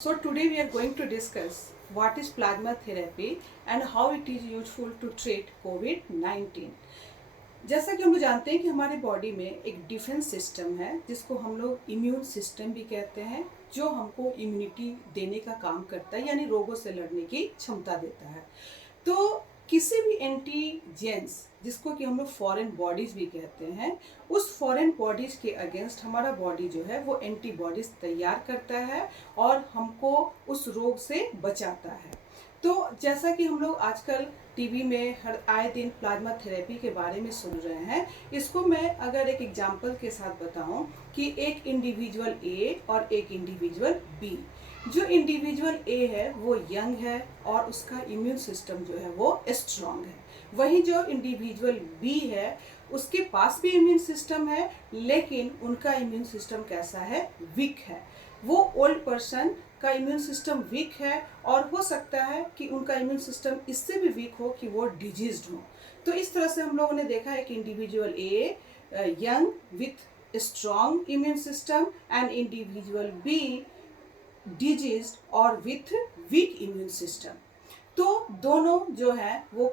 So today we are going to discuss what is plasma therapy and how it is useful to treat COVID-19। जैसा कि हम लोग जानते हैं कि हमारे बॉडी में एक डिफेंस सिस्टम है जिसको हम लोग इम्यून सिस्टम भी कहते हैं, जो हमको इम्यूनिटी देने का काम करता है, यानी रोगों से लड़ने की क्षमता देता है। तो किसी भी एंटीजेंस, जिसको कि हम लोग फॉरेन बॉडीज़ भी कहते हैं, उस फॉरेन बॉडीज़ के अगेंस्ट हमारा बॉडी जो है वो एंटीबॉडीज़ तैयार करता है और हमको उस रोग से बचाता है। तो जैसा कि हम लोग आजकल टीवी में हर आए दिन प्लाज्मा थेरेपी के बारे में सुन रहे हैं, इसको मैं अगर एक एग्जांपल के साथ बताऊं कि एक इंडिविजुअल ए और एक इंडिविजुअल बी। जो इंडिविजुअल ए है वो यंग है और उसका इम्यून सिस्टम जो है वो स्ट्रांग है। वहीं जो इंडिविजुअल बी है उसके पास भी इम्यून सिस्टम है, लेकिन उनका इम्यून सिस्टम कैसा है, वीक है। वो ओल्ड पर्सन का इम्यून सिस्टम वीक है और हो सकता है कि उनका इम्यून सिस्टम इससे भी वीक हो कि वो डिजीज्ड हो। तो इस तरह से हम लोगों ने देखा है कि individual A young with strong immune system and individual B diseased और विथ वीक इम्यून सिस्टम। तो दोनों जो है वो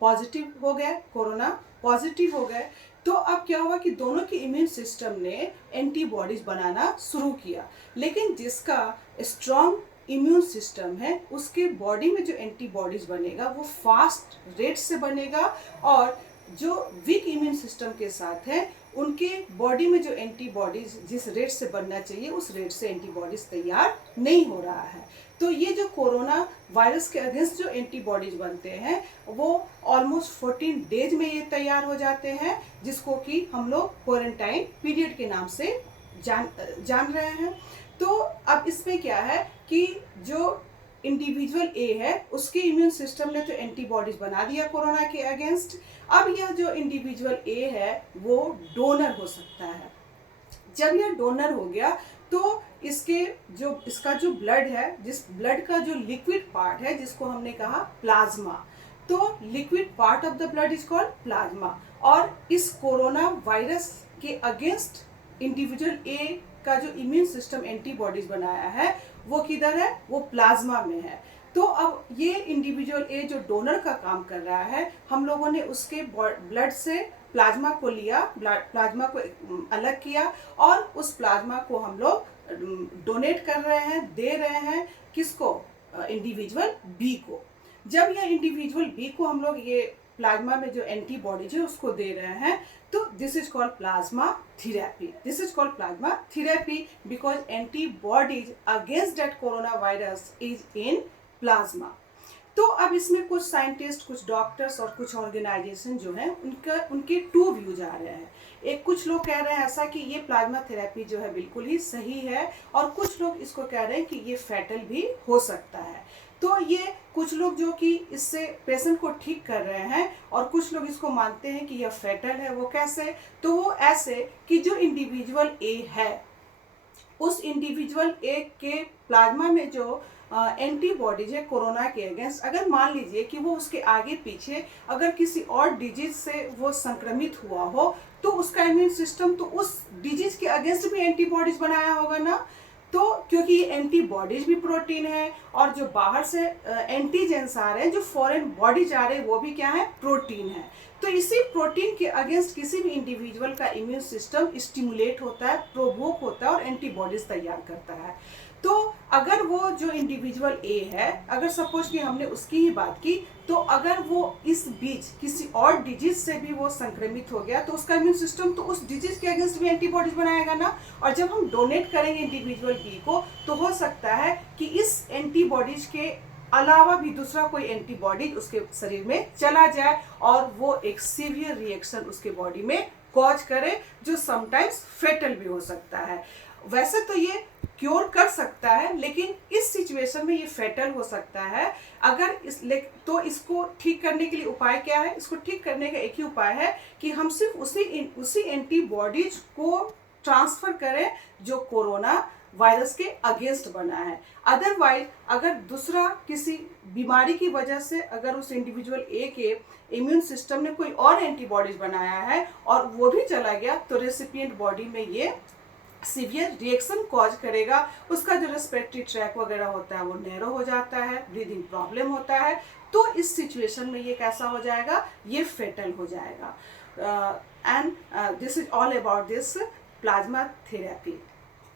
पॉजिटिव हो गए, कोरोना पॉजिटिव हो गए। तो अब क्या हुआ कि दोनों के इम्यून सिस्टम ने एंटीबॉडीज बनाना शुरू किया, लेकिन जिसका स्ट्रॉन्ग इम्यून सिस्टम है उसके बॉडी में जो एंटीबॉडीज बनेगा वो फास्ट रेट से बनेगा, और जो वीक इम्यून सिस्टम के साथ है उनके बॉडी में जो एंटीबॉडीज जिस रेट से बनना चाहिए उस रेट से एंटीबॉडीज तैयार नहीं हो रहा है। तो ये जो कोरोना वायरस के अगेंस्ट जो एंटीबॉडीज बनते हैं वो ऑलमोस्ट 14 डेज में ये तैयार हो जाते हैं, जिसको कि हम लोग क्वारंटाइन पीरियड के नाम से जान रहे हैं। तो अब इसमें क्या है कि जो इंडिविजुअल ए है उसके इम्यून सिस्टम ने तो एंटीबॉडीज बना दिया कोरोना के अगेंस्ट। अब यह जो इंडिविजुअल ए है वो डोनर हो सकता है। जब यह डोनर हो गया तो इसका जो ब्लड है, जिस ब्लड का जो लिक्विड पार्ट है जिसको हमने कहा प्लाज्मा, तो liquid part of the blood is called plasma. और इस कोरोना वायरस के अगेंस्ट इंडिविजुअल ए का जो इम्यून सिस्टम एंटीबॉडीज बनाया है वो किधर है, वो प्लाज्मा में है। तो अब ये इंडिविजुअल ए जो डोनर का काम कर रहा है, हम लोगों ने उसके ब्लड से प्लाज्मा को लिया, प्लाज्मा को अलग किया और उस प्लाज्मा को हम लोग डोनेट कर रहे हैं, दे रहे हैं किसको, इंडिविजुअल बी को। जब यह इंडिविजुअल बी को हम लोग ये प्लाज्मा में जो एंटीबॉडीज है उसको दे रहे हैं, तो this is called plasma therapy. This is called plasma therapy because antibodies against that corona virus is in plasma. तो अब इसमें कुछ साइंटिस्ट, कुछ डॉक्टर्स और कुछ ऑर्गेनाइजेशन जो हैं उनके टू व्यूज आ रहे हैं। कुछ लोग कह रहे हैं ऐसा कि ये प्लाज्मा थेरेपी जो है बिल्कुल ही सही है, और कुछ लोग इसको कह रहे हैं कि ये फैटल भी हो सकता है। तो ये कुछ लोग जो कि इससे पेशेंट को ठीक कर रहे हैं और कुछ लोग इसको मानते हैं कि यह फैटल है। वो कैसे, तो वो ऐसे कि जो इंडिविजुअल ए है उस इंडिविजुअल ए के प्लाज्मा में जो एंटीबॉडीज है कोरोना के अगेंस्ट, अगर मान लीजिए कि वो उसके आगे पीछे अगर किसी और डिजीज से वो संक्रमित हुआ हो तो उसका इम्यून सिस्टम तो उस डिजीज के अगेंस्ट भी एंटीबॉडीज बनाया होगा ना। तो क्योंकि ये एंटीबॉडीज भी प्रोटीन है और जो बाहर से एंटीजेंस आ रहे हैं, जो फॉरेन बॉडीज आ रहे हैं, वो भी क्या है, प्रोटीन है। तो इसी प्रोटीन के अगेंस्ट किसी भी इंडिविजुअल का इम्यून सिस्टम स्टिमुलेट होता है, प्रोवोक होता है और एंटीबॉडीज तैयार करता है। तो अगर वो जो इंडिविजुअल ए है, अगर सपोज कि हमने उसकी ही बात की, तो अगर वो इस बीच किसी और डिजीज से भी वो संक्रमित हो गया तो उसका इम्यून सिस्टम तो उस डिजीज के अगेंस्ट भी एंटीबॉडीज बनाएगा ना। और जब हम डोनेट करेंगे इंडिविजुअल बी को तो हो सकता है कि इस एंटीबॉडीज के अलावा भी दूसरा कोई एंटीबॉडीज उसके शरीर में चला जाए और वो एक सीवियर रिएक्शन उसके बॉडी में कॉज करे, जो समटाइम्स फेटल भी हो सकता है। वैसे तो ये क्योर कर सकता है, लेकिन इस सिचुएशन में ये फेटल हो सकता है। अगर तो इसको ठीक करने के लिए उपाय क्या है, इसको ठीक करने का एक ही उपाय है कि हम सिर्फ उसी एंटीबॉडीज को ट्रांसफर करें जो कोरोना वायरस के अगेंस्ट बना है। अदरवाइज अगर दूसरा किसी बीमारी की वजह से अगर उस इंडिविजुअल ए के इम्यून सिस्टम ने कोई और एंटीबॉडीज बनाया है और वो भी चला गया तो रेसिपिएंट बॉडी में ये सीवियर रिएक्शन कॉज करेगा, उसका जो रेस्पिरेटरी ट्रैक वगैरह होता है वो नैरो हो जाता है, ब्रीदिंग प्रॉब्लम होता है। तो इस सिचुएशन में ये कैसा हो जाएगा, ये फेटल हो जाएगा। And this is all about this plasma therapy.